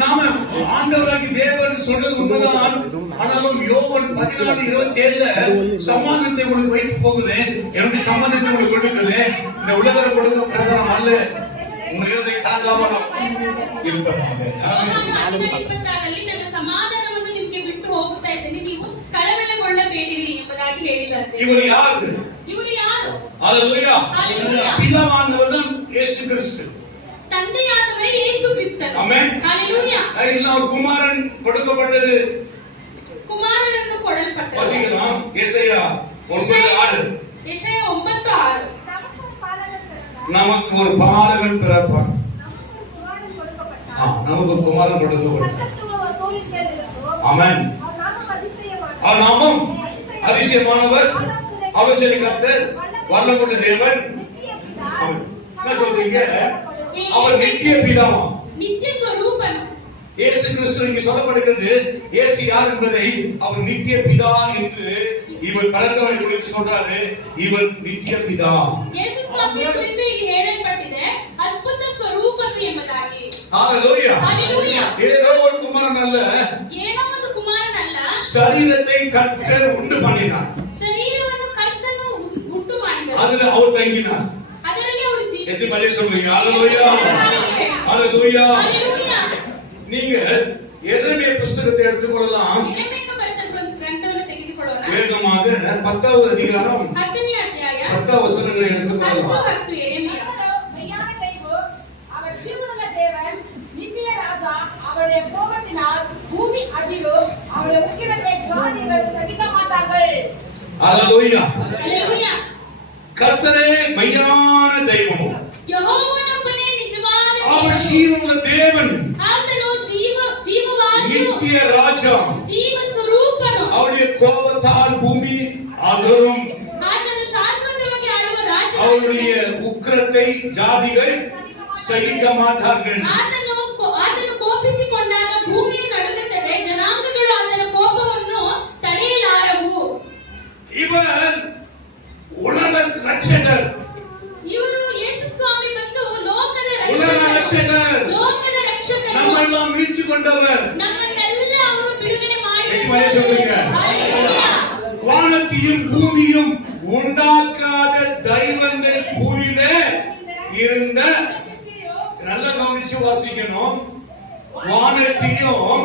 நாம ஆண்டவராகி தேவன் சொல்றது உண்மைதான். ஆனாலும் யோவான் 14:27 சமாதானத்தை உங்களுக்கு வைத்து போகிறேன், என்னுடைய சமாதானத்தை உங்களுக்கு கொடுக்கிறேன், இந்த உலகத்தை கொடுக்கிறதா அல்ல, உங்கள் இருதயம் தாங்காமல் இருப்பதாக. இவர் யாரு? ஹalleluya. பிதாவானவர் தான் இயேசு கிறிஸ்து. தந்தையானவர் இயேசு கிறிஸ்து. ஆமென். ஹalleluya. எல்லாம் குமாரன் கொடுக்கப்பட்டது. குமாரன் என்று கொடுக்கப்பட்டது. வாசிக்கலாம். ஏசாயா 9:6. ஏசாயா 9:6. நமக்கு ஒரு பாலகன் பிறப்பான். நமக்கு ஒரு குமாரன் கொடுக்கப்பட்டார். ஆமென். அவர் நாமம் அதிசயமானவர், ஆலோசனை கர்த்தர், வல்லமையுள்ள தேவன். என்ன சொல்றீங்க? அவர் நித்திய பிதாவா, நித்திய ஸ்வரூபன். இயேசு கிறிஸ்து இங்கே சொல்லப்படுகிறது. இயேசு யார் என்பதை அவர் நித்திய பிதா என்று இவர் கலந்தவரை குறித்து சொல்றாரு. இவர் நித்திய பிதா. இயேசு சுவாமி குறித்து ಹೇಳಲ್ಪಟ್ಟಿದೆ ಅದ್ಭುತ ಸ್ವರೂಪನು ಎಂಬುದಾಗಿ. ஹalleluya. ஹalleluya. ஏதோ ஒரு குமாரன் அல்ல, ಏನೋ ಒಂದು ಕುಮಾರನ್ ಅಲ್ಲ, சரீரத்தை கர்த்தர் உண்டு பண்ணினார். ಶರೀರವನ್ನು ಕರ್ತನು ಉಂಟು ಮಾಡಿದನು. அதுல அவர் தங்கினார். ಅದರಲ್ಲಿ ಅವರು ಜೀವಿಸಿದರು. எத்தனை மலை சொல்றீங்க? ஹalleluya. ஹalleluya. ஹalleluya. நீங்க எரேமியா புத்தகத்தை எடுத்துக்கொள்ளலாம். எரேமியா ಬರೆದ ಗ್ರಂಥವನ್ನು ತೆಗೆದುಕೊಳ್ಳೋಣ. வேகமாக 10வது அதிகாரம் 10ನೇ ಅಧ್ಯಾಯ 10வது வசனங்களை எடுத்துக்கொள்ளலாம். 10 எரேமியா. மெய்யான தெய்வம், அவர் ஜீவனுள்ள தேவன், நித்திய ராஜா, அவருடைய கோபத்தினால் பூமி அதிரும், அவருடைய உக்கிரத்தை ஜாதிகள் சகிக்க மாட்டார்கள். ஹalleluya. ஹalleluya. கர்த்தரே மெய்யான தெய்வம், ಯೆಹೋವನೊಬ್ಬನೇ ನಿಜವಾದ அவர் ஜீவனுள்ள தேவன், ಆತನು ಜೀವವಾದ நித்திய ராஜா, ಜೀವ ಸ್ವರೂಪನು. அவருடைய கோபத்தால் பூமி அதிரும், ಆತನು ಶಾಶ್ವತವಾಗಿ ಆಳುವ ರಾಜ. அவருடைய உக்கிரத்தை ஜாதிகள் சகிக்க மாட்டார்கள். ಆತನು ಕೋಪಿಸಿಕೊಂಡಾಗ ಭೂಮಿಯು ನಡುಗುತ್ತದೆ, ಜನಾಂಗಗಳು ಆತನ ಕೋಪವನ್ನು ತಡೆಯಲಾರವು. இவர் உலக ரட்சகர். ಇವರು ಯೇಸು ಸ್ವಾಮಿ ಬಂದು ಲೋಕದ உலக ரட்சகர், ಲೋಕದ ರಕ್ಷಕರು. நம்மெல்லாம் மீட்டு கொண்டவர். ನಮ್ಮನ್ನೆಲ್ಲ ಅವರು ಬಿಡುಗಡೆ எப்படி சொல்றீங்க? ಮಾಡಿದರು. வானத்தையும் பூமியும் உண்டாக்காத தெய்வங்கள் பூமியிலே இருந்த, நல்ல கவனிச்சு வாசிக்கணும், வானத்தையும்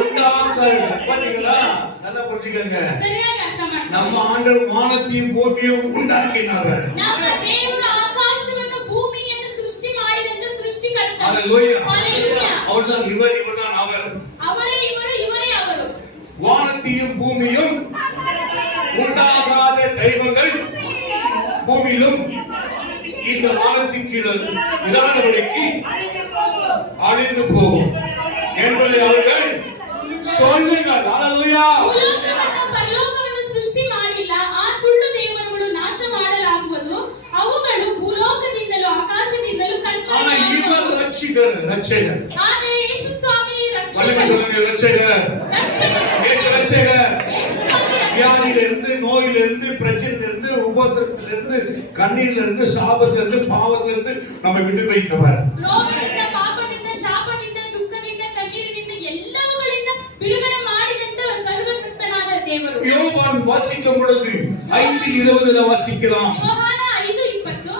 உண்டாக்காத, பாத்தீங்களா? நல்லா புரிஞ்சுக்கங்க. ಸರಿಯಾಗಿ ಅರ್ಥ ಮಾಡ್ಕೊಳ್ಳಿ. நம்ம ஆண்டவர் வானத்தையும் பூமியும் உண்டாக்கினவர். ನಮ್ಮ ದೇವರು ಆಕಾಶವನ್ನು ಭೂಮಿಯನ್ನು ಸೃಷ್ಟಿ ಮಾಡಿದಂತ ಸೃಷ್ಟಿಕರ್ತ. ஹalleluya. ஹalleluya. அவர்தான் இவர்தான் அவர். அவரೇ ಇವರು, ಇವರೇ ಅವರು. வானத்தையும் பூமியும் உண்டாகாத தெய்வங்கள் பூமியிலும் இந்த வானத்தின் கீழே விடாதபடிக்கு அழிந்து போகும் என்பதை அவர்கள் சொல்லுங்கள். ஹalleluya. ಭೂಲೋಕವನ್ನು ಪರಲೋಕವನ್ನು ಸೃಷ್ಟಿ ಮಾಡಿಲ್ಲ, ಆ ಸುಳ್ಳು ದೇವರುಗಳು ನಾಶ ಮಾಡಲಾಗುವುದು, ಅವುಗಳು ಭೂಲೋಕದಿಂದಲೂ ಆಕಾಶದಿಂದಲೂ ஆனா இவர் ரட்சகர், ரட்சகர். ಆದರೆ ಯೇಸು ಸ್ವಾಮಿ வலிமை சொல்லுங்க, ரட்சகர். இயேசு ரட்சகர். வியாதியிலிருந்து, நோயிலிருந்து, பிரச்சனையிலிருந்து, உபத்திரத்திலிருந்து, கண்ணீரிலிருந்து, சாபத்திலிருந்து, பாவத்திலிருந்து நம்மை விட்டு வைத்தவர். ರೋಗದಿಂದ, ಪಾಪದಿಂದ, ಶಾಪದಿಂದ, ದುಃಖದಿಂದ, ಕಣ್ಣೀರಿನಿಂದ ಎಲ್ಲವುಗಳಿಂದ ಬಿಡುಗಡೆ ಮಾಡಿದಂತ ಸರ್ವಶಕ್ತನಾದ ದೇವರು. யோவான் வாசிக்கும் பொழுது 5:20 வாசிக்கலாம். யோவாನ 5:20.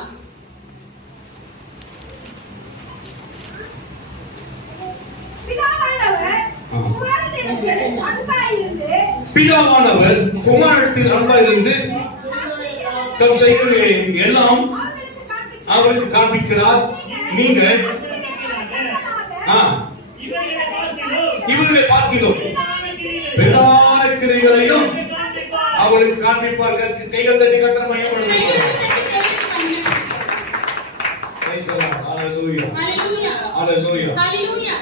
பிதாவானவர் குமாரனிடத்தில் அன்பாயிருந்து பிதாவானவர் குமாரனிடத்தில் அன்பாயிருந்து தம் செய்கிற எல்லாம் அவருக்கு காண்பிக்கிறார். நீங்க இவர்களை பார்க்கிறோம், பிரதான கிரியைகளையும் அவளுக்கு காண்பிப்பார்கள். கைகள் தட்டி கட்டற மையப்படுத்துங்கள். ஹalleluya. ஹalleluya. ஹalleluya. ஹalleluya.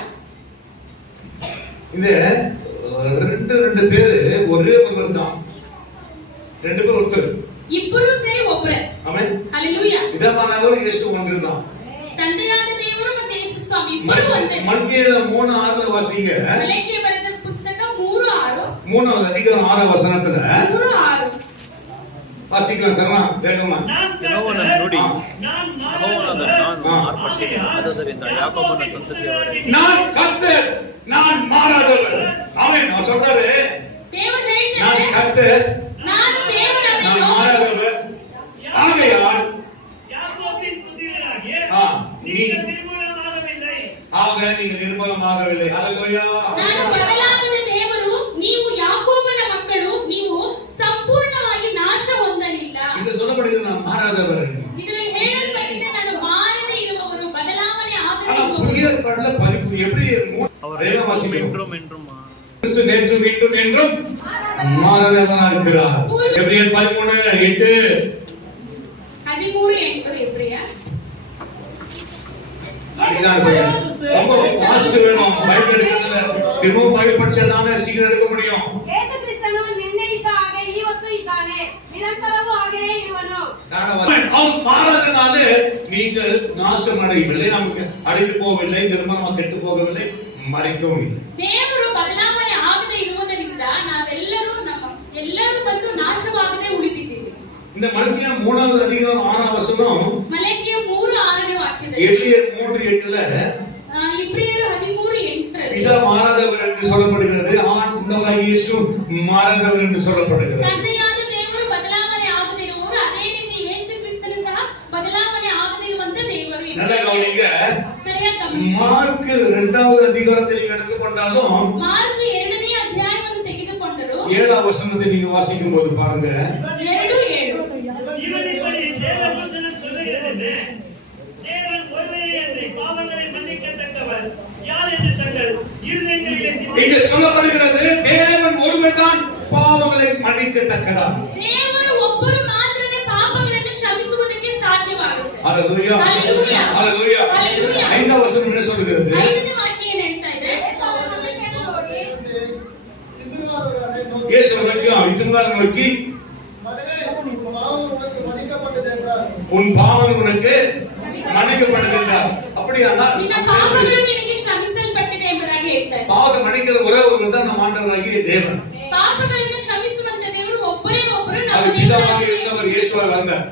இந்த ரெண்டு பேரு ஒரே ஒருவர் தான், ரெண்டு பேர் ஒருத்தர். ಇಬ್ಬರು ಸೇರಿ ಒಬ್ಬರೇ. ஆமென். ஹalleluya. பிதாவானவர் இயேசு ஒன்றுதான். ತಂದೆಯಾದ ದೇವರು ಮತ್ತು ಯೇಸು ಸ್ವಾಮಿ ಇಬ್ಬರು ಒಂದೇ. மல்கியா 3:6 வாசிங்க. ಮಲ್ಕಿಯ ಬರೆದ ಪುಸ್ತಕ 3:6. 3வது அதிகாரம் 6வது வசனத்துல 3:6. வாசிக்கலாம் சரணா வேகமா. ಯೆಹೋವನನ್ನು ನೋಡಿ ಯೆಹೋವನಾದ ನಾನು ಮಾರ್ಪಟ್ಟಿದ್ದೇನೆ. ಆದುದರಿಂದ ಯಾಕೋಬನ ಸಂತತಿಯವರೇ நான் கர்த்தர், நான் மாறாதவர். ஆமென். அவர் சொல்றாரு, தேவன் நான் ಹೇಳ್ತಾರೆ கர்த்தர், ನಾನು ದೇವರ நான் மாறாதவர். ஆகையால் நீங்க நிர்மூலமாகவில்லை. ஹல்லேலூயா. ನಾನು ಬದಲಾಗದ ದೇವರು, ನೀವು ಯಾಕೋಬನ ಮಕ್ಕಳು, ನೀವು ಸಂಪೂರ್ಣವಾಗಿ ನಾಶ ಹೊಂದಲಿಲ್ಲ. இது சொல்லப்படுகிறது நான் மாறாதவர். ಇದರಲ್ಲಿ ಹೇಳಲ್ಪಟ್ಟಿದೆ ನಾನು ಮಾರದೆ ಇರುವವರು, ಬದಲಾವಣೆ ಆಗದೆ ஆனா ಇರುವವರು. புதிய ஏற்பாடுல பரிபூர்ண எப்படி அவர் வேக வாசிக்கிறோம். என்றும் என்றும் கிறிஸ்து நேற்றும் இன்றும் என்றும் மாறாதவராக இருக்கிறார். எபிரேயர் 13:8 13:8 எபிரேய. ரொம்ப ஃபாஸ்ட் வேணும். பைபிள் எடுக்கிறதுல திரும்ப பைபிள் படிச்சாதானே சீக்கிரம் எடுக்க முடியும். ಯೇಸು ಕ್ರಿಸ್ತನು ನಿನ್ನೆ ಇದ್ದ ಹಾಗೆ ಇವತ್ತು ಇದ್ದಾನೆ, ನಿರಂತರವೂ ಹಾಗೆಯೇ ಇರುವನು. அவன் மாறாதனால நீங்கள் நாசம் அடையவில்லை, நமக்கு அழிந்து போகவில்லை, நிர்மலமாக கெட்டு போகவில்லை, மறைக்கவும் இல்லை. ದೇವರು ಬದಲಾವಣೆ ಆಗದೆ ಇರುವುದರಿಂದ ಎಲ್ಲರೂ ಬಂದು ನಾಶವಾಗದೆ ಉಳಿದಿದ್ದೀವಿ. இந்த மல்கியா 3வது அதிகாரம் 6வது வசனம் ಮಲೆಕಿಯ 3:6ನೇ ವಾಕ್ಯದಲ್ಲಿ எபிரேயர் 3:8ல ಇಬ್ರಿಯರು 13:8 பிதா மாறாதவர் என்று சொல்லப்படுகிறது. ஆண் உண்டவராகிய இயேசு மாறாதவர் என்று சொல்லப்படுகிறது. ತಂದೆಯಾದ ದೇವರು ಬದಲಾವಣೆ ಆಗದೆ ಇರುವವರು, ಅದೇ ರೀತಿ ಯೇಸು ಕ್ರಿಸ್ತನು ಸಹ ಬದಲಾವಣೆ ಆಗದೆ ಇರುವಂತ ದೇವರು. நல்ல கவனிங்க. ಸರಿಯಾಗಿ ಗಮನಿಸಿ. மார்க் 2வது அதிகாரத்தை நீங்க எடுத்துக்கொண்டாலும் ಮಾರ್ಕ್ 2ನೇ ಅಧ್ಯಾಯವನ್ನು ತೆಗೆದುಕೊಂಡರು 7வது வசனத்தை நீங்க வாசிக்கும் போது பாருங்க, 2:7 இவன் இப்படி சேவகோசனம் சொல்லுகிறதென்ன? தேவன் ஒருவரே அன்றி பாவங்களை மன்னிக்கத்தக்கவர் யார் என்று தங்கள் இருதயங்களிலே இங்க சொல்லப்படுகிறது தேவன் ஒருவர் தான் பாவங்களை மன்னிக்கத்தக்கவர். ದೇವರು ಒಬ್ಬರು ಮಾತ್ರನೇ ಪಾಪಗಳನ್ನು ಕ್ಷಮಿಸುವುದಕ್ಕೆ ಸಾಧ್ಯವಾಗುತ್ತೆ. ஹல்லேலூயா. ஹல்லேலூயா. ஹல்லேலூயா. ஹல்லேலூயா. 5வது வசனம் என்ன சொல்கிறது? 5ನೇ ವಾಕ್ಯ ಏನ್ ಹೇಳ್ತಾ ಇದೆ? இயேசு இதுங்கார நோக்கி உன் பாவம் உனக்கு மன்னிக்கப்படுகின்றார். அப்படியானால் ನಿನ್ನ ಪಾಪಗಳು ನಿನಗೆ ಕ್ಷಮಿಸಲ್ಪಟ್ಟಿದೆ ಎಂಬುದಾಗಿ ಹೇಳ್ತಾರೆ. பாவத்தை மன்னிக்கிற ஒரே ஒருவர் தான் நம்ம ஆண்டவராகிய தேவன். ಪಾಪಗಳನ್ನು ಕ್ಷಮಿಸುವಂತ ದೇವರು ಒಬ್ಬರೇ ಒಬ್ಬರು ನಮ್ಮ அது பிதாவாக ದೇವರಾಗಿ இருந்தவர் இயேசுவாக வந்தார்.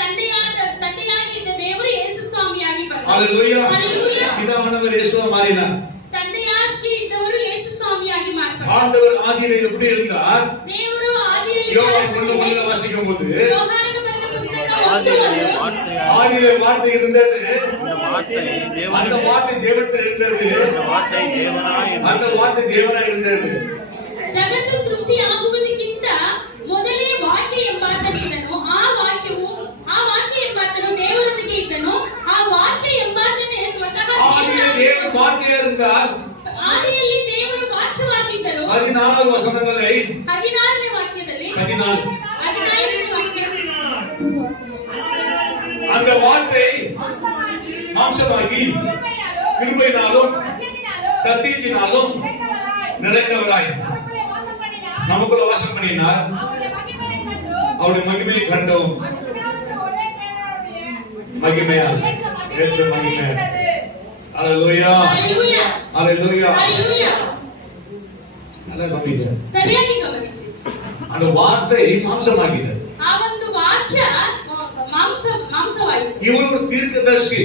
ತಂದೆಯಾಗಿ ಇದ್ದ ದೇವರು ಯೇಸು ಸ್ವಾಮಿಯಾಗಿ ಬಂದರು. ஹல்லேலூயா. ஹல்லேலூயா. பிதாவானவர் இயேசுவா மாறினார். ತಂದೆಯಾಗಿ ಇದ್ದವರು ಯೇಸು ಸ್ವಾಮಿಯಾಗಿ ಮಾರ್ಪಟ್ಟರು. ஆண்டவர் ஆதியிலே எப்படி இருந்தார்? ದೇವರು ಆದಿಯಲ್ಲಿ யோவான் 1:1 வாசிக்கும் போது ಯೋಹಾನನ ಬರೆದ ಪುಸ್ತಕ 1:1 ஆதியிலே வார்த்தை இருந்தது, அந்த வார்த்தை அந்த வார்த்தை தேவனிடத்தில் இருந்தது, அந்த வார்த்தை தேவனாய் இருந்தது. ಜಗತ್ತು ಸೃಷ್ಟಿಯಾಗುವುದಕ್ಕಿಂತ ಮೊದಲೇ ವಾಕ್ಯ ಎಂಬಾತನಿದ್ದನು, ಆ ವಾಕ್ಯ ಎಂಬಾತನು ದೇವರೊಂದಿಗೆ ಇದ್ದನು, ಆ ವಾಕ್ಯ ಎಂಬಾತನೇ ಸ್ವತಃ ஆதியிலே தேவன் வார்த்தையா இருந்தார். ಆದಿಯಲ್ಲಿ ದೇವರು ವಾಕ್ಯವಾಗಿದ್ದರು. 14 வசனங்களை 16ನೇ ವಾಕ್ಯದಲ್ಲಿ 14 14ನೇ ವಾಕ್ಯ அந்த வார்த்தை மாம்சமாகி கிருபையினாலும் சத்தியத்தினாலும் நிறைந்தவராய் நமக்குள்ள வாசம் பண்ணினார். அவருடைய மகிமையை கண்டோம். மகிமையா ஏற்ற மகிமை. ஹல்லேலூயா. ಹಲ್ಲೆಲೂಯಾ. ஹல்லேலூயா. ಹಲ್ಲೆಲೂಯಾ. நல்லா கவனிங்க. ಸರಿಯಾಗಿ ಗಮನಿಸಿ. அந்த வார்த்தை மாம்சமாகிது. ಆ ಒಂದು ವಾಕ್ಯ ಮಾಂಸವಾಯಿತು. இவர் ஒரு தீர்க்கதரிசி.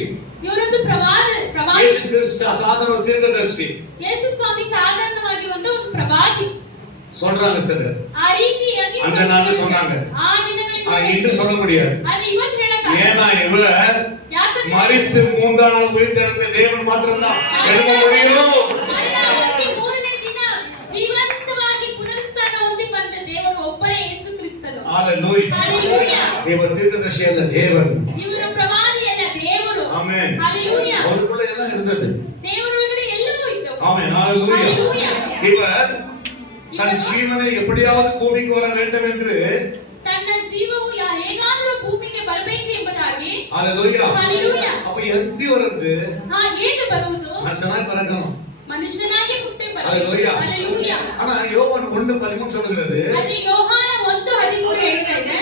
ಇವರೊಂದು ಪ್ರವಾದಿ. இயேசு கிறிஸ்து சாதாரண ஒரு தீர்க்கதரிசி. ಯೇಸು ಸ್ವಾಮಿ ಸಾಧಾರಣವಾಗಿರುವಂತ ಒಂದು ಪ್ರವಾದಿ சொல்றாங்க சார். ಆ ರೀತಿಯಾಗಿ அந்த நாள்ல சொன்னாங்க. ಆ ದಿನಗಳಿಂದ இன்று சொல்ல முடியாது. ಆದ್ರೆ ಇವತ್ತು ಹೇಳಕ್ಕಾಗಲ್ಲ. ஏன்னா இவர் ಯಾಕಂದ್ರೆ மரித்து 3ஆம் நாள் உயிர்த்தெழுந்த தேவன் மாத்திரம்தான் எழுத முடியும். ಮರಣ ಹೊಂದಿ 3ನೇ ದಿನ ಜೀವಂತವಾಗಿ ಪುನರುತ್ಥಾನ ಹೊಂದಿ ಬಂದ ದೇವರು ಒಬ್ಬರೇ ಯೇಸು ಕ್ರಿಸ್ತನು. ஹல்லேலூயா. ಹಲ್ಲೆಲೂಯಾ. இவர் தீர்க்கதரிசி அல்ல, தேவன். ಇವರು ಪ್ರವಾದಿ ಅಲ್ಲ, ದೇವರು. ஆமென். ಹಲ್ಲೆಲೂಯಾ. அவருக்குள்ள எல்லாம் இருந்தது. ದೇವರೊಳಗಡೆ ಎಲ್ಲವೂ ಇದ್ದವು. ஆமென். ஹல்லேலூயா. ஹல்லேலூயா. இவர் தன் ஜீவனை எப்படியாவது பூமிக்கு வர வேண்டும் என்று ತನ್ನ ಜೀವವು ಹೇಗಾದರೂ ಭೂಮಿಗೆ ಬರಬೇಕು ಎಂಬುದಾಗಿ. ஹல்லேலூயா. ಹಲ್ಲೆಲೂಯಾ. அப்ப எப்படி வருது? ಹೇಗೆ ಬರುವುದು? மனுஷனாய் பிறக்கணும். ಮನುಷ್ಯನಾಗಿ ಹುಟ್ಟಿ ஹல்லேலூயா. ಬರಬೇಕು. ಹಲ್ಲೆಲೂಯಾ. ஆனா யோவான் 1:13 சொல்லுகிறது, ಅಲ್ಲಿ ಯೋಹಾನ 1:13 ಹೇಳ್ತಾ ಇದೆ,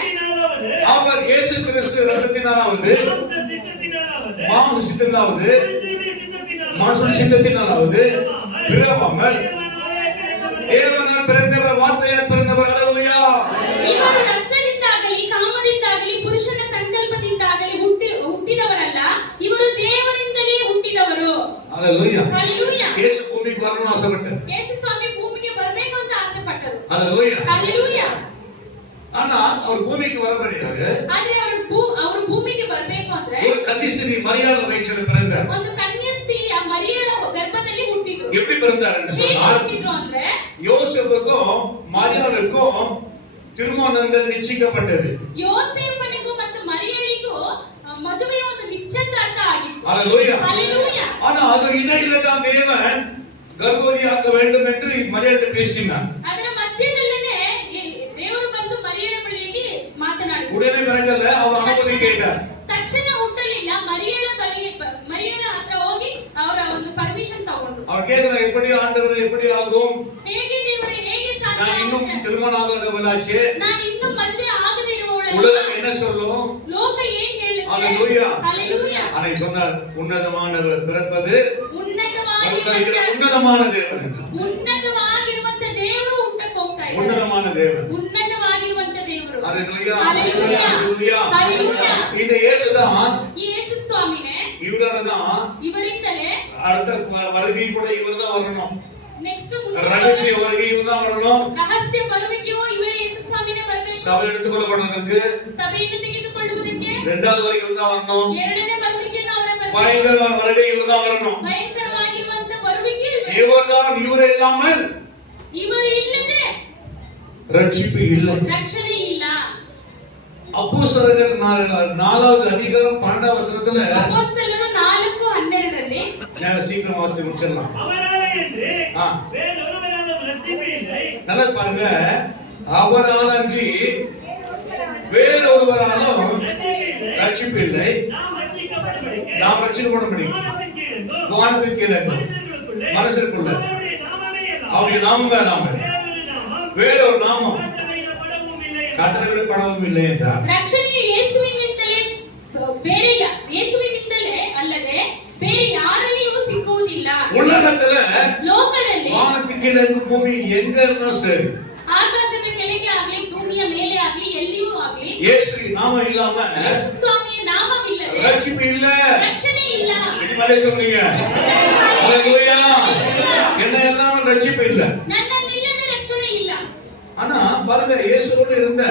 அவர் இயேசு கிறிஸ்து ரத்தத்தினாலாவது மாம்ச சித்தத்தினாலாவது மனுஷ சித்தத்தினாலாவது பிறவாமல் தேவனால் பிறந்தவர், வார்த்தையால் பிறந்தவர். ஹல்லேலூயா. ಇವರು ರಕ್ತದಿಂದಾಗಲಿ ಕಾಮದ ಇವರು ದೇವರಿಂದಲೇ ಹುಟ್ಟಿದವರು. ஹalleluya. Hallelujah. இயேசு பூமிக்கு வரணும்னு ஆசைப்பட்டார். ಯೇಸು ಸ್ವಾಮಿ ಭೂಮಿಗೆ ಬರಬೇಕು ಅಂತ ಆಸೆ ಪಟ್ಟರು. ஹalleluya. Hallelujah. ஆனா அவர் பூமிக்கு வர முடியாது. ಆದ್ರೆ ಅವರು ಭೂಮಿಗೆ ಬರಬೇಕು ಅಂದ್ರೆ ஒரு கன்னிஸ்திரி மரியாள் வயிற்றில் பிறந்தார். ಒಂದು ಕನ್ಯಾ ಸ್ತ್ರೀ ಆ ಮರಿಯಳ ಗರ್ಭದಲ್ಲಿ ಹುಟ್ಟಿದ್ರು. எப்படி பிறந்தார் என்று சொன்னால் ಹುಟ್ಟಿದ್ರು ಅಂದ್ರೆ யோசேப்புக்கும் மரியாளுக்கும் திருமணங்கள் நிச்சயிக்கப்பட்டது. ಯೋಸೇಫನಿಗೂ ಮತ್ತು ಮರಿಯಳಿಗೂ ಮದುವೆಯ ಒಂದು ನಿಶ್ಚಿತಾರ್ಥ ಆಗಿತ್ತು. ஹalleluya. Hallelujah. ஆனா அது இடையில தான் தேவன் கர்ப்பவதியாக்க வேண்டும் என்று மரியாளிடம் பேசினார். ಅದರ ಮಧ್ಯದಲ್ಲೇ ದೇವರು ಬಂದು ಮರಿಯಳ ಬಳಿಯಲ್ಲಿ ಮಾತನಾಡಿದರು. உடனே பிறகல்ல அவர் அனுமதி கேட்டார். ತಕ್ಷಣ ಹುಟ್ಟಲಿಲ್ಲ, ಮರಿಯಳ ಹತ್ರ ಹೋಗಿ ಅವರ ಒಂದು ಪರ್ಮಿಷನ್ ತಗೊಂಡ್ರು. அவர் கேக்குறார், எப்படி ஆண்டவரே எப்படி ஆகும்? ಹೇಗೆ ದೇವರೇ ಹೇಗೆ ಸಾಧ್ಯ நான் இன்னும் ಆಗುತ್ತೆ? திருமணம் ஆகாதவளாச்சே. ನಾನು ಇನ್ನೂ ಮದುವೆ ಆಗದೇ ಇರುವವಳಲ್ಲ. உலகம் என்ன சொல்லும்? ಲೋಕ ಏನ್ ಹೇಳುತ್ತೆ? ஹalleluya. Hallelujah. அதை சொன்னார், உன்னதமானவர் பிறப்பது ಉನ್ನತವಾಗಿರುವಂತ தேவன். ಉನ್ನತವಾಗಿರುವಂತ ದೇವರು ಹುಟ್ಟಕ್ಕೆ ಹೋಗ್ತಾ ಇದ್ದಾರೆ. உன்னதமான தேவன். ಉನ್ನತವಾಗಿರುವಂತ ದೇವರು. ஹalleluya. Hallelujah. ஹalleluya. Hallelujah. இந்த இயேசுதான், ಈ ಯೇಸು ಸ್ವಾಮಿನೇ இவராலதான் ಇವರಿಂದಲೇ அடுத்த வருகை கூட இவர்தான் வரணும். ನೆಕ್ಸ್ಟ್ ரகசிய வருகை இவர்தான் வரணும். ರಹಸ್ಯ ಬರುವಿಕೆಯೋ ಇವರೇ ಯೇಸು ಸ್ವಾಮಿನೇ ಬರಬೇಕು. சபை எடுத்துக்கொள்ளப்படுவதற்கு ಸಭೆಯನ್ನು ತೆಗೆದುಕೊಳ್ಳುವುದಕ್ಕೆ இரண்டாவது வருகை இவர்தான் வரணும். ಎರಡನೇ ಬರುವಿಕೆಯನ್ನು ಅವರೇ ಬರಬೇಕು. பயங்கரமான வருகை இவர்தான் வரணும். ಭಯಂಕರವಾಗಿರುವಂತ ಬರುವಿಕೆ இவர்தான், இவர் இல்லாமல் ಇವರು ಇಲ್ಲದೆ ரட்சிப்பு இல்லை. ರಕ್ಷಣೆ ಇಲ್ಲ. அப்போஸ்தலர்கள் 4வது அதிகாரம் 12வது வசனத்துல ಅಪೊಸ್ತಲರು 4:12ರಲ್ಲಿ நான் சீக்கிரம் வாசித்து முடிச்சிடலாம். அவராலே என்று ஆ. வேறொருவராலும் ரட்சிப்பு இல்லை. நல்லா பாருங்க, அவரால் அன்றி வேறொருவராலும் ரட்சிப்பு இல்லை. நாம் ரட்சிக்கப்படும்படிக்கு நாம் ரட்சிக்கப்பட வானத்தின் கீழெங்கும் வானத்திற்கு கீழே மனுஷருக்குள்ள அவருடைய நாமம் தான் நாமம், வேறொரு நாமம் கர்த்தருக்கு படவும் இல்லை என்றார். ರಕ್ಷಣೆಯು ಯೇಸುವಿನಿಂದಲೇ ಯೇಸುವಿನಿಂದಲೇ ಅಲ್ಲದೆ ಬೇರೆ ಯಾರಲ್ಲಿಯೂ ಸಿಕ್ಕುವುದಿಲ್ಲ. உலகத்துல ಲೋಕದಲ್ಲಿ வானத்துக்கு கீழே பூமி எங்க இருந்தாலும் சரி, ಆಕಾಶದ ಕೆಳಗೆ ಆಗಲಿ ಭೂಮಿಯ ಮೇಲೆ ಆಗಲಿ ಎಲ್ಲಿಯೂ ಆಗಲಿ இயேசு நாமம் இல்லாம ಯೇಸು ಸ್ವಾಮಿಯ ನಾಮವಿಲ್ಲದೆ ரட்சிப்பு இல்ல. ರಕ್ಷಣೆ ಇಲ್ಲ. இனிமேலே சொல்றீங்க ஹalleluya. என்ன இல்லாம ரட்சிப்பு இல்ல. ನನ್ನಲ್ಲಿಲ್ಲದೆ ರಕ್ಷಣೆ ಇಲ್ಲ. ஆனா பாருங்க, இயேசுவோடு இருந்த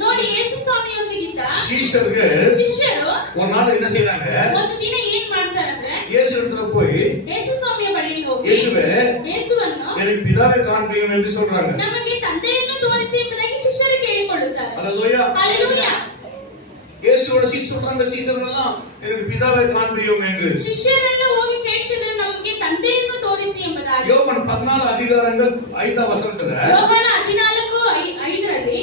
ನೋಡಿ, ಯೇಸು ಸ್ವಾಮಿಯೊಂದಿಗಿದ್ದ சீஷர்கள் ಶಿಷ್ಯರು ஒரு நாள் என்ன செய்றாங்க, ಒಂದು ದಿನ ಏನ್ ಮಾಡ್ತಾರಂದ್ರೆ இயேசு இடத்துல போய் ಯೇಸು ಸ್ವಾಮಿಯ ಬಳಿಯಲ್ಲಿ ಹೋಗಿ இயேசுவே ಯೇಸುವನ್ನು எனக்கு பிதாவை காண்பியும் என்று சொல்றாங்க. ನಮಗೆ ತಂದೆಯನ್ನು ತೋರಿಸಿ ಎಂಬುದಾಗಿ ಶಿಷ್ಯರು ಕೇಳಿಕೊಳ್ಳುತ್ತಾರೆ. ஹalleluya. Hallelujah. இயேசுவோட சொல்றாங்க சீஷர்கள் எல்லாம், எனக்கு பிதாவை காண்பியும் என்று. ಶಿಷ್ಯರೆಲ್ಲ ಹೋಗಿ ಕೇಳ್ತಿದ್ರು, ನಮಗೆ ತಂದೆಯನ್ನು ತೋರಿಸಿ ಎಂಬುದಾಗಿ. யோவான் 14 அதிகாரங்கள் 5வது வசனத்துல ಯೋಹಾನ 14:5ರಲ್ಲಿ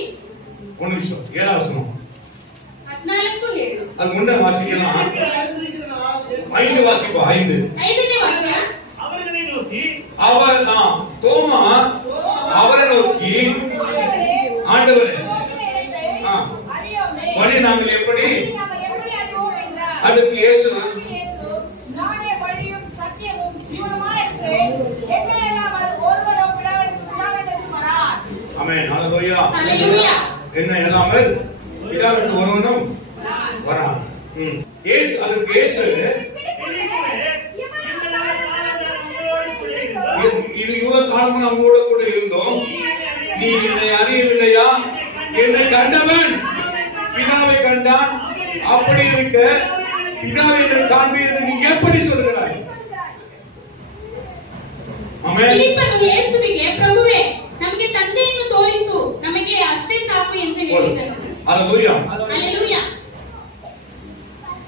ஒரு நிமிஷம் 7வது வசனம் 14:7 அது முன்ன வாசிக்கலாம். 5 வாசிப்போம். 5ನೇ ವಾಕ್ಯ. அவர்களை நோக்கி அவர் தோமா அவரை நோக்கி, ஆண்டவரே ஆ, வழி நாங்கள் எப்படி? அதுக்கு இயேசு நானே வழியும் சத்தியமும் ஜீவனுமாய் இருக்கிறேன். என்னை அல்லாமல் ஒருவரும் பிதாவிடத்தில் வரார். ஆமென். ஹalleluya. Hallelujah. என்ன இல்லாமல் பிதாவுக்கு ஒருவனும் வரான். இயேசு அதுக்கு இயேசு இது இவ்வளவு காலம் நம்மளோட கூட இருந்தோம், நீ என்னை அறியவில்லையா? என்னை கண்டவன் பிதாவை கண்டான். அப்படி இருக்க பிதாவை என்னை காண்பி என்று நீ எப்படி சொல்கிறாய்? ஆமென். ಫಿಲಿಪ್ಪನು ಯೇಸುವಿಗೆ, ಪ್ರಭುವೇ, ನಮಗೆ ತಂದೆಯನ್ನು ತೋರಿಸು, ನಮಗೆ ಅಷ್ಟೇ ಸಾಕು ಎಂದು ಹೇಳಿದನು. ஹalleluya. Hallelujah.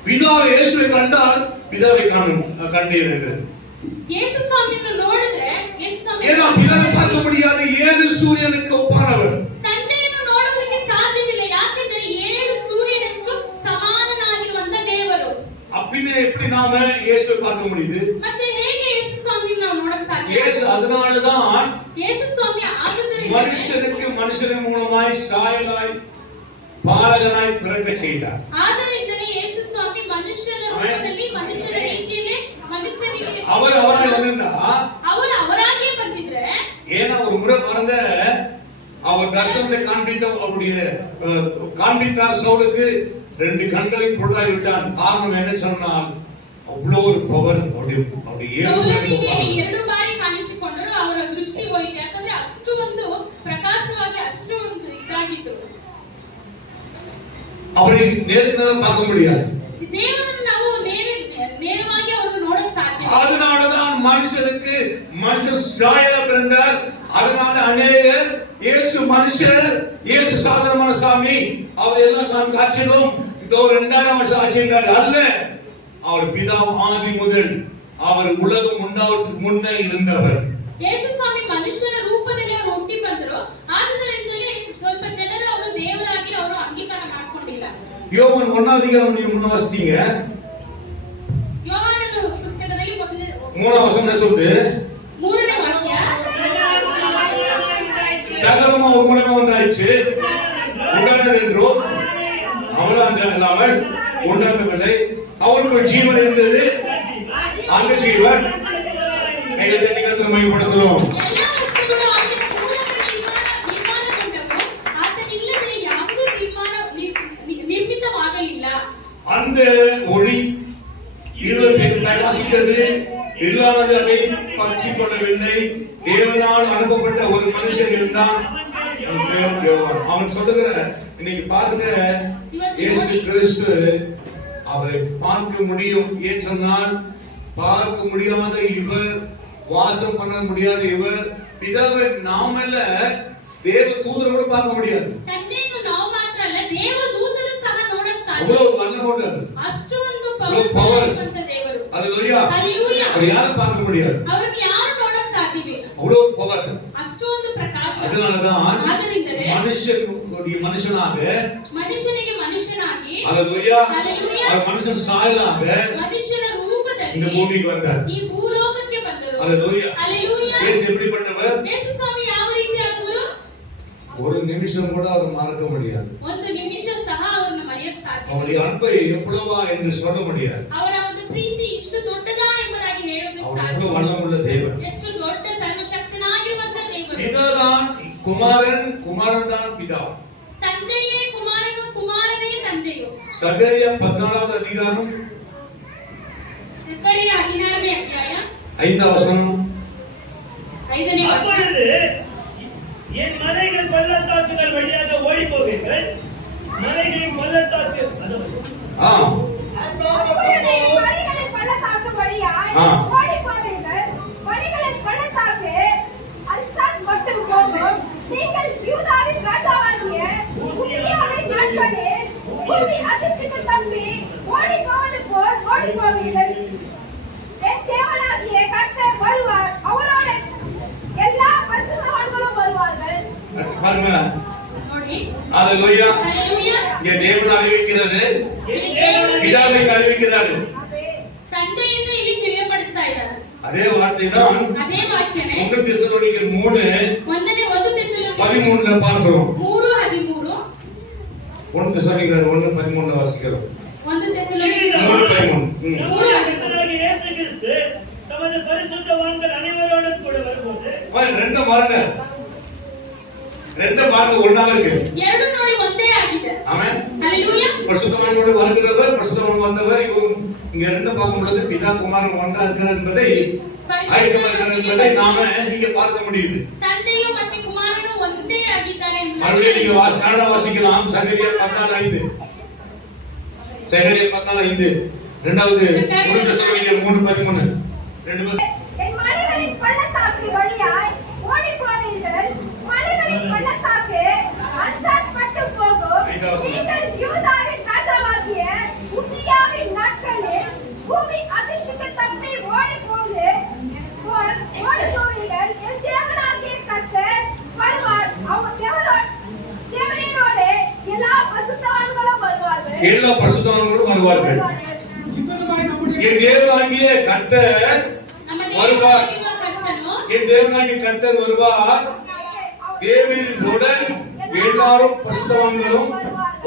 பிதாவை இயேசுவை கண்டால் பிதாவை கண்டீர் என்று. ಯೇಸು ಸ್ವಾಮಿಯನ್ನು ನೋಡಿದ್ರೆ ಯೇಸು ಸ್ವಾಮಿ ஏன்னா பிதாவை பார்க்க முடியாது, 7 சூரியனுக்கு ஒப்பானவர். ತಂದೆಯನ್ನು ನೋಡುವುದಕ್ಕೆ ಸಾಧ್ಯವಿಲ್ಲ, ಯಾಕೆಂದರೆ 7 ಸೂರ್ಯನಷ್ಟು ಸಮಾನನಾಗಿರುವಂತ ದೇವರು. அப்படினே எப்படி நாம இயேசுவை பார்க்க முடியுது? ಮತ್ತೆ ಹೇಗೆ ಯೇಸು ಸ್ವಾಮಿಯನ್ನು ನಾವು ನೋಡಕ್ಕೆ ಸಾಧ್ಯ? இயேசு அதனாலதான் ಯೇಸು ಸ್ವಾಮಿ ಆದುದರಿಂದ மனுஷனுக்கு மனுஷன் மூலமாய் சாயலாய் பாலகனாய் பிறக்க செய்தார். ಆದ್ದರಿಂದಲೇ ಯೇಸು ಸ್ವಾಮಿ ಮನುಷ್ಯನ ರೂಪದಲ್ಲಿ ಮನುಷ್ಯನ ರೀತಿಯಲ್ಲಿ ಮನುಷ್ಯನಿಗೆ அவராய் வந்திருந்தா, ಅವರು ಅವರಾಗಿಯೇ ಬಂದಿದ್ರೆ, ஏன்னா ஒரு முறை மறந்த அவர் தர்சனத்தை காண்பித்தார் சவுலுக்கு 2 கண்களை பொருளாய் விட்டான். காரணம் என்ன சொன்னால், அவ்வளவு ஒரு பவர் அப்படி ಸೌಲನಿಗೆ 2 ಬಾರಿ ಕಾಣಿಸಿಕೊಂಡರು. ಅವರ ದೃಷ್ಟಿ ಹೋಯಿತು, ಯಾಕಂದ್ರೆ ಅಷ್ಟು ಒಂದು ಪ್ರಕಾಶವಾಗಿ ಅಷ್ಟು ಒಂದು ಇದಾಗಿತ್ತು. அவரை நேரடியாக பார்க்க முடியாது. ದೇವರನ್ನು ನಾವು ನೇರವಾಗಿ ಅವರನ್ನು ನೋಡಕ್ ಸಾಧ್ಯ. அதனாலதான் மனுஷனுக்கு மனுஷ சாயலா பிறந்தார். அதனால அநேகர் இயேசு மனுஷர், இயேசு சாதாரணமான சாமி, அவர் எல்லா சாமி காட்சிகளும் இதோ 2000 சாட்சி என்றார் அல்ல. அவர் பிதா ஆதி முதல் அவர் உலகம் உண்டாவதற்கு முன்னே இருந்தவர். ಯೇಸು ಸ್ವಾಮಿ ಮನುಷ್ಯನ ರೂಪದಲ್ಲಿ ಅವರು ಹುಟ್ಟಿ ಬಂದರು. ಆದುದರಿಂದಲೇ ಸ್ವಲ್ಪ ಜನರು ಅವರು ದೇವರಾಗಿ ಅವರು ಅಂಗೀಕಾರ ಮಾಡಿಕೊಂಡಿಲ್ಲ. யோவான் 1 அதிகாரம் நீங்க முன்ன வாசித்தீங்க. ಯೋಹಾನನ ಪುಸ್ತಕದಲ್ಲಿ 3 வசனம் சொல்லுது. 3ನೇ ವಾಕ್ಯ, சகலமா ஒரு மூலமா ஒன்றாயிற்று, உண்டானது என்றோ அவளால் அல்லாமல் உண்டாக்கவில்லை. அவருக்கு ஜீவன் இருந்தது, அந்த ஜீவன் கையை தட்டி கர்த்தரை மகிமைப்படுத்துகிறோம். ಎಲ್ಲ ವಸ್ತುಗಳು ಆತನ ಮೂಲಕ ನಿರ್ಮಾಣಗೊಂಡವು. ಆತನಿಲ್ಲದೆ ಯಾವುದೂ ನಿರ್ಮಿತವಾಗಲಿಲ್ಲ. அந்த ஒளி இருளில் பிரகாசித்தது, இல்லாதது அதை பற்றிக் கொள்ளவில்லை. தேவனால் அனுப்பப்பட்ட ஒரு மனுஷன் இருந்தான், அவன் சொல்லுகிற இன்னைக்கு பாருங்க, இயேசு கிறிஸ்து அவரை பார்க்க முடியும் ஏன் சொன்னால், பார்க்க முடியாத இவர், வாசம் பண்ண முடியாத இவர், பிதாவை நாமல்ல தேவ தூதரோடு பார்க்க முடியாது. ತಂದೆಯನ್ನು ನಾವು ಮಾತ್ರ ಅಲ್ಲ, ದೇವ ದೂತರು ಸಹ ನೋಡಕ್ ಸಾಧ್ಯ. அவ்வளவு வல்லமை ಅಷ್ಟು ಒಂದು power. ಇರುವಂತ ದೇವರು. அல்லேலூயா. ಹಲ್ಲೆಲೂಯಾ. அவர் யாரும் பார்க்க முடியாது, ಅವರಿಗೆ ಯಾರು ನೋಡಕ್ ಸಾಧ್ಯವಿಲ್ಲ. அவ்வளவு பவர். ಅಷ್ಟು ಒಂದು ಪ್ರಕಾಶ. அதனாலதான் ಆದ್ದರಿಂದಲೇ மனுஷனாக, ಮನುಷ್ಯನಿಗೆ ಮನುಷ್ಯನಾಗಿ, அல்லேலூயா, ಹಲ್ಲೆಲೂಯಾ, அவர் மனுஷன் சாயலாக ಮನುಷ್ಯನ இந்த ರೂಪದಲ್ಲಿ பூமிக்கு வந்தார். ಈ ಭೂಲೋಕಕ್ಕೆ ಬಂದರು. அல்லேலூயா. ಹಲ್ಲೆಲೂಯಾ. இயேசு எப்படிப்பட்டவர்? ಯೇಸು ಸ್ವಾಮಿ ಯಾವ ರೀತಿಯಾದವರು? ஒரு நிமிஷம் கூட அவர் மறக்க முடியாது. ಒಂದು ನಿಮಿಷ ಸಹ ಅವರನ್ನು ಮರೆಯಕ್ಕೆ ಸಾಧ್ಯ. அவருடைய அன்பை எவ்வளவா என்று சொல்ல முடியாது. ಅವರ ಒಂದು ಪ್ರೀತಿ ಇಷ್ಟು ದೊಡ್ಡದಾ ಎಂಬುದಾಗಿ ಹೇಳೋದಕ್ಕೆ அவர் ಸಾಧ್ಯ. எவ்வளவு வல்லமுள்ள தேவன். ಎಷ್ಟು ದೊಡ್ಡ ಸರ್ವಶಕ್ತನಾಗಿರುವಂತ ದೇವರು. பிதாதான் குமாரன், குமாரன் தான் பிதா. ತಂದೆಯೇ ಕುಮಾರನು, ಕುಮಾರನೇ ತಂದೆಯು. சகரியா 14வது அதிகாரம் ಸಕರಿಯ 16ನೇ ಅಧ್ಯಾಯ 5வது வசனம். 5ನೇ ವಾಕ್ಯ. அப்பொழுது என் மலைகள் பள்ளத்தாக்குகள் வழியாக ஓடி போவீர்கள். மலைகளின் பள்ளத்தாக்கு ஆ அப்பொழுது வழிகளின் பள்ளத்தாக்கு வழியாய் ஓடிப் போவீர்கள். வழிகளின் பள்ளத்தாக்கு அல்சாத் மட்டும் போகும். நீங்கள் யூதாவின் ராஜாவாகிய உசியாவின் நாட்களில் பூமி அதிர்ச்சிக்கு தப்பி ஓடிப் போவது போல் ஓடிப் போவீர்கள். என் தேவனாகிய கர்த்தர் வருவார், அவரோட எல்லா பரிசுத்தவான்களும் வருவார்கள். பாருங்க. ನೋಡಿ. அல்லேலூயா. ಹಲ್ಲೆಲೂಯಾ. இங்கே தேவன் அறிவிக்கிறது, பிதாவை அறிவிக்கிறாரு. ತಂದೆಯನ್ನು ಇಲ್ಲಿ ತಿಳಿಯಪಡಿಸ್ತಾ ಇದ್ದಾರೆ. அதே வார்த்தை தான் ಅದೇ ವಾಕ್ಯನೇ 1 தெசலோனிக்கர் 3 1 ತೆಸಲೋನಿಕ 13ல பார்க்கிறோம். 3:13. 1 தெசலோனிக்கர் 1:13 வாசிக்கிறோம். 1 ತೆಸಲೋನಿಕ 3:13. கர்த்தராகிய இயேசு கிறிஸ்து தமது பரிசுத்தவான்கள் அனைவரோடும் கூட வரும்போது ரெண்டு பாருங்க, ரெண்டு பாருங்க ஒண்ணா இருக்கு. ಎರಡು ನೋಡಿ ಒಂದೇ ಆಗಿದೆ. ஆமென். ஹalleluya. பரிசுத்தவான்களோடு வருகிறவர், பரிசுத்தவான் வந்தவர், இங்க ரெண்டு பார்க்கும் பொழுது பிதா குமாரன் ஒன்றா இருக்கிறார் என்பதை, ஐக்கியமாக என்பதை நாம இங்க பார்க்க முடியுது. ತಂದೆಯು ಮತ್ತು ಕುಮಾರನು ಒಂದೇ ಆಗಿದ್ದಾರೆ ಎಂದು மறுபடியும் நீங்க கன்னட வாசிக்கலாம். சகரியா 14:5. சகரியா 14:5. இரண்டாவது 1 தெசலோனிக்கர் 3:13. ரெண்டு பேரும் என் மலைகளின் பள்ளத்தாக்கு வழியாய் ஓடிப் போவீர்கள். மலைகளின் பள்ளத்தாக்கு அல்சாத் மட்டும் போகும். நீங்கள் யூதாவின் ராஜாவாகிய உசியாவின் நாட்களில் பூமி அதிர்ச்சிக்கு தப்பி ஓடிப் போவீர்கள். என் தேவனாகிய கர்த்தர் வருவார், அவர் தேவனோடு எல்லா பரிசுத்தவான்களும் வருவார்கள். எல்லா பரிசுத்தவான்களும் வருவார்கள். என் தேவனாகிய கர்த்தர் ನಮ್ಮ வருவார். ದೇವರಾಗಿರುವ ಕರ್ತನು என் தேவனாகிய கர்த்தர் வருவார். தேவனுடன் எல்லாரும் பரிசுத்தவான்களும்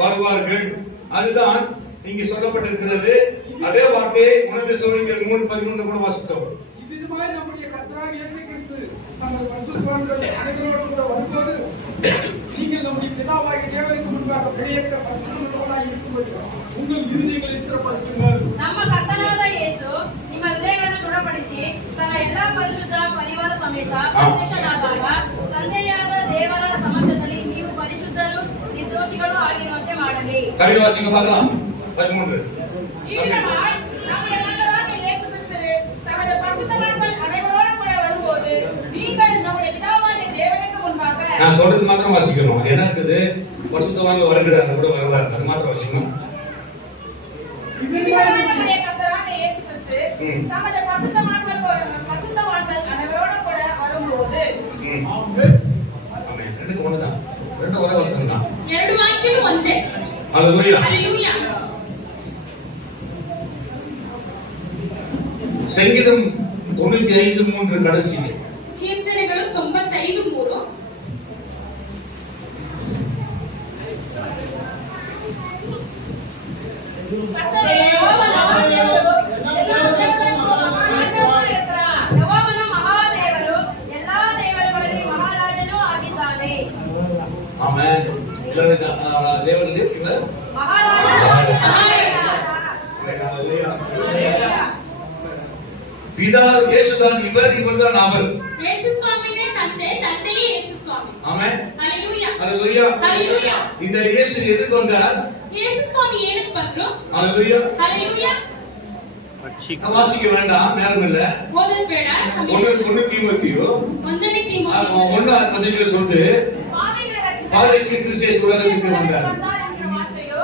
வருவார்கள். அதுதான் இங்க சொல்லப்பட்டிருக்கிறது. அதே வார்த்தையை 1 தெசலோனிக்கர் 3:13 கூட வாசித்தோம். இவ்விதமாய் நம்முடைய கர்த்தராகிய இயேசு கிறிஸ்து நமது பரிசுத்தவான்கள் அனைவரோடும் கூட வரும்போது, நீங்கள் நம்முடைய பிதாவாகிய தேவனுக்கு முன்பாக வெளியேற்ற பரிசுத்தவான்களாய் இருக்கும்போது உங்கள் இருதயங்களை ஸ்திரப்படுத்துங்கள். ನಮ್ಮ ಕರ್ತನಾದ ಯೇಸು கடைசி வாசிங்க பார்க்கலாம் 13. இவ்விதமாய் நம்முடைய ஆண்டவராகிய இயேசு கிறிஸ்து தமது பரிசுத்தவான்கள் அனைவரோடு கூட வரும்போது நீங்கள் நம்முடைய பிதாவாகிய தேவனுக்கு முன்பாக நான் சொல்றது மாத்திரம் வாசிக்கணும். என்ன இருக்குது? பரிசுத்தவான்கள் வருகிறார் கூட வருவார். அது மாத்திரம் வாசிக்கணும். இவ்விதமாய் நம்முடைய கர்த்தராகிய இயேசு கிறிஸ்து தமது பரிசுத்தவான்கள் அனைவரோடு கூட வரும்போது ஆமென். ரெண்டுக்கு ஒண்ணுதான். ரெண்டு ஒரே வசனம் தான். ಎರಡು ವಾಕ್ಯಗಳು ಒಂದೇ. ஹalleluya. ஹalleluya. சங்கீதம் 95:3 கடைசி. ಕೀರ್ತನೆಗಳು 95:3. ಯೆಹೋವನು ಮಹಾದೇವರು ಎಲ್ಲಾ ದೇವರುಗಳಲ್ಲಿ ಮಹಾರಾಜನೂ ಆಗಿದ್ದಾನೆ. ஆமென். எல்லாரும் தேவன் இவர் ಮಹಾರಾಜನೂ ಆಗಿದ್ದಾನೆ. ஹalleluya. பிதா இயேசுதான் இவர், இவர்தான் அவர். ಯೇಸು ಸ್ವಾಮಿನೇ ತಂದೆ, ತಂದೆಯೇ ಯೇಸು ಸ್ವಾಮಿ. ஆமென். ஹalleluya. ஹalleluya. ஹalleluya. இந்த இயேசு எதுக்கு வந்தார்? ಯೇಸು ಸ್ವಾಮಿ ಏನಕ್ಕೆ ಬಂದ್ರು? ஹalleluya. ஹalleluya. வாசிக்க வேண்டாம், நேரம் இல்ல. ಓದೋದು ಬೇಡ, ಸಮಯ ஒன்னு ಇಲ್ಲ. தீமோத்தேயு ಒಂದನೇ ತಿಮೋಥೆಯು 1:15 சொல்லுது, பாவ ரட்சிக்க கிறிஸ்து இயேசு உலகத்துக்கு வந்தார்.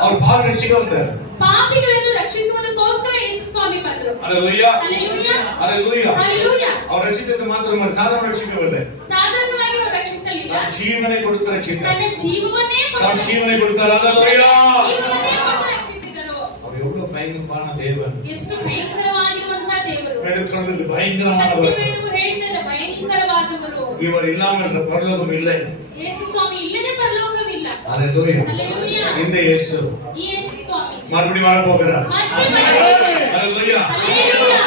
அவர் பாவ ரட்சிக்க வந்தார். ಪಾಪಿಗಳನ್ನು ರಕ್ಷಿಸುವುದಕ್ಕೋಸ್ಕರ ಯೇಸು ಸ್ವಾಮಿ ಬಂದ್ರು. ஹalleluya. ஹalleluya. ஹalleluya. ஹalleluya. அவர் ரட்சித்தது மாத்திரமல்ல, சாதாரண ரட்சிக்கவில்லை. ಸಾಧಾರಣವಾಗಿ ಅವರು ರಕ್ಷಿಸಲಿಲ್ಲ. ஜீவனை கொடுத்து ரட்சித்தார். ತನ್ನ ಜೀವವನ್ನೇ அவர் ஜீவனை கொடுத்தார். ஹalleluya. ಜೀವವನ್ನೇ ಕೊಟ್ಟು ರಕ್ಷಿಸಿದರು. அவர் எவ்வளவு பயங்கரமான தேவன். ಎಷ್ಟು ಭಯಂಕರವಾಗಿರುವಂತಹ ದೇವರು. வேதம் சொல்றது பயங்கரமானவர். ಸತ್ಯವೇದವು ಹೇಳಿದರೆ ಭಯಂಕರವಾದವರು. இவர் இல்லாமல் பரலோகம் இல்லை. ಯೇಸು ಸ್ವಾಮಿ ಇಲ್ಲದೆ ಪರಲೋಕವಿಲ್ಲ. ஹalleluya. ஹalleluya. இந்த இயேசு ಈ ಯೇಸು ಸ್ವಾಮಿ மறுபடியும் வர போகிறார். ಮತ್ತೆ ಬರಲಿದ್ದಾರೆ. ஹalleluya. ஹalleluya.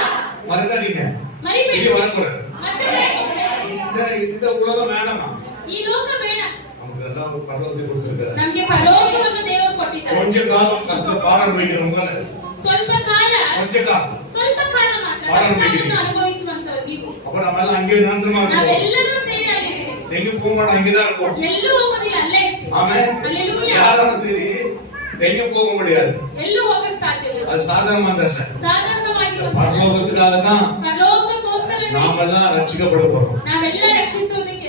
மறக்காதீங்க. ಮರಿಬೇಡಿ. இனி வர போறார். ಮತ್ತೆ ಬರಲಿದ್ದಾರೆ. இந்த உலகம் வேணாமா? ಈ ಲೋಕ ಬೇಡ. நமக்கு எல்லாம் ஒரு பரலோகத்தை கொடுத்திருக்காரு. ನಮಗೆ ಪರಲೋಕವನ್ನು ದೇವರು ಕೊಟ್ಟಿದ್ದಾರೆ. கொஞ்ச காலம் கஷ்ட பாடம் வைக்கிறவங்க ಸ್ವಲ್ಪ ಕಾಲ கொஞ்ச காலம் ಮಾತ್ರ ಕಷ್ಟವನ್ನು ಅನುಭವಿಸುವಂತವರು ನೀವು. அப்ப நம்ம எல்லாம் அங்கே நிரந்தரமா இருக்கோம். ನಾವೆಲ್ಲರೂ ಸೇರಿ ಅಲ್ಲಿದ್ದೇವೆ. எங்க போக மாட்டோம், அங்கேதான் இருப்போம். ಎಲ್ಲೂ ಹೋಗೋದಿಲ್ಲ, ಅಲ್ಲೇ ಇರ್ತೀವಿ. ஆமென். ஹalleluya. யாரும் சரி எங்க போக முடியாது. ಎಲ್ಲೂ ಹೋಗಕ್ಕೆ ಸಾಧ್ಯವಿಲ್ಲ. அது சாதாரணமானதல்ல. ಸಾಧಾರಣವಾಗಿರುವಂತಹ பரலோகத்துக்காக தான் ಪರಲೋಕಕ್ಕೋಸ್ಕರನೇ நாமெல்லாம் ரட்சிக்கப்பட போறோம். ನಾವೆಲ್ಲ ರಕ್ಷಿಸಿಕೊಳ್ಳಕ್ಕೆ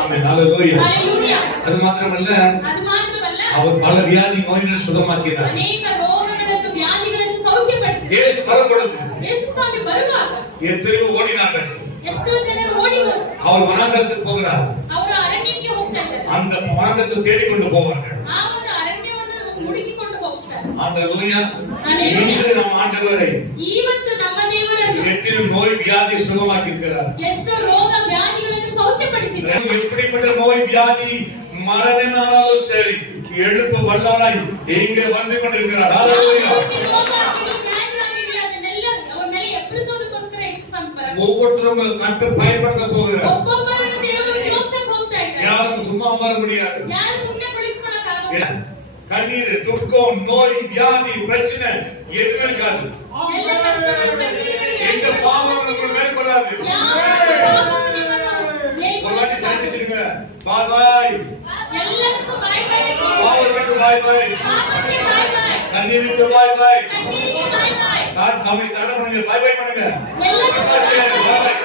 ஆமென். ஹalleluya. ஹalleluya. அது மாத்திரமல்ல, ಅದು ಮಾತ್ರವಲ್ಲ, அவர் பல வியாதி நோய்களை சுகமாக்கினார். ಅನೇಕ ರೋಗಗಳನ್ನು ವ್ಯಾಧಿಗಳನ್ನು ಸೌಖ್ಯಪಡಿಸಿದರು. இயேசு வரப்படுது. ಯೇಸು ಸ್ವಾಮಿ ಬರುವಾಗ எத்தனையோ ஓடினார்கள். ಎಷ್ಟೋ ಜನರು ಓಡಿ ಹೋದರು. அவர் வனாந்தரத்துக்கு போகிறார். ಅವರು ಅರಣ್ಯಕ್ಕೆ ಹೋಗ್ತಾ ಇದ್ದಾರೆ. அந்த வனாந்தரத்தை தேடிக்கொண்டு போவார்கள். ಆ ಒಂದು ಅರಣ್ಯವನ್ನು ಹುಡುಕಿಕೊಂಡು ಹೋಗ್ತಾರೆ. ஹalleluya. ஹalleluya. இன்று நம் ஆண்டவரை ಇವತ್ತು ನಮ್ಮ ದೇವರನ್ನು எத்தனை நோய் வியாதி சுகமாக்கி இருக்கிறார். ಎಷ್ಟೋ ರೋಗ ವ್ಯಾಧಿಗಳನ್ನು ಸೌಖ್ಯಪಡಿಸಿದ್ದಾರೆ. எப்படிப்பட்ட நோய் வியாதி மரணமானாலும் சரி, எழுப்பு வல்லவராய் இங்கே வந்து கொண்டிருக்கிறார். ஹalleluya. ಯಾವುದೇ ರೋಗ ಆಗಲಿ, ವ್ಯಾಧಿ ಆಗಲಿ, ಅದನ್ನೆಲ್ಲ ಅವರ ಮೇಲೆ ಎಬ್ಬಿಸೋದಕ್ಕೋಸ್ಕರ ಯೇಸು ಸ್ವಾಮಿ ಬರಬೇಕು. ஒவ்வொருத்தரும் கண்டு பயன்படுத்த போகிறார். ಒಬ್ಬೊಬ್ಬರನ್ನು ದೇವರು ಯೋಚಿಸಕ್ಕೆ ಹೋಗ್ತಾ ಇದ್ದಾರೆ. யாரும் சும்மா அமர முடியாது. ಯಾರು ಸುಮ್ಮನೆ ಕುಳಿತುಕೊಳ್ಳಕ್ಕಾಗೋದಿಲ್ಲ. கண்ணீர், துக்கம், நோய், வியாதி, பிரச்சனை எதுவுமே இருக்காது. ಎಲ್ಲ ಕಷ್ಟಗಳು ಬಂದಿರುವುದು எந்த பாவம் நம்ம மேற்கொள்ளாது. ಯಾವ ಪಾಪವನ್ನು ஒரு வாட்டி ನಾವು சந்திச்சிருங்க. பாய் பாய். ಎಲ್ಲದಕ್ಕೂ ಬಾಯ್ ಬಾಯ್ ಹೇಳಿ. பாவத்துக்கு பாய் பாய். ಪಾಪಕ್ಕೆ ಬಾಯ್ ಬಾಯ್. கண்ணீருக்கு பாய் பாய். ಕಣ್ಣೀರಿಗೆ ಬಾಯ್ ಬಾಯ್. காட் காமி தட பண்ணுங்க. பாய் பாய் பண்ணுங்க. ಎಲ್ಲದಕ್ಕೂ பாய் பாய்.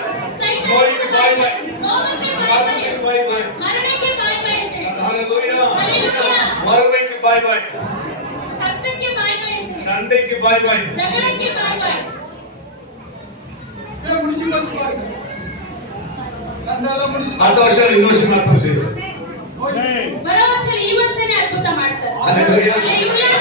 நோய்க்கு பாய் பாய். ರೋಗಕ್ಕೆ ಬಾಯ್ ಬಾಯ್. பாவத்துக்கு பாய் பாய். ಮರಣಕ್ಕೆ ಬಾಯ್ ಬಾಯ್ ಹೇಳಿ. ஹalleluya. ஹalleluya. வறுமைக்கு பாய் பாய். ಕಷ್ಟಕ್ಕೆ ಬಾಯ್ ಬಾಯ್ ಹೇಳಿ. சண்டைக்கு பாய் பாய். ಜಗಳಕ್ಕೆ ಬಾಯ್ ಬಾಯ್. முடிஞ்சு வந்து பாருங்க. கண்டால முடிஞ்சு அடுத்த வருஷம் இந்த வருஷம் அற்புதம் செய்வோம். ಬರೋ ವರ್ಷ ಈ ವರ್ಷನೇ ಅದ್ಭುತ ಮಾಡ್ತಾರೆ. ஹalleluya. ಹalleluya.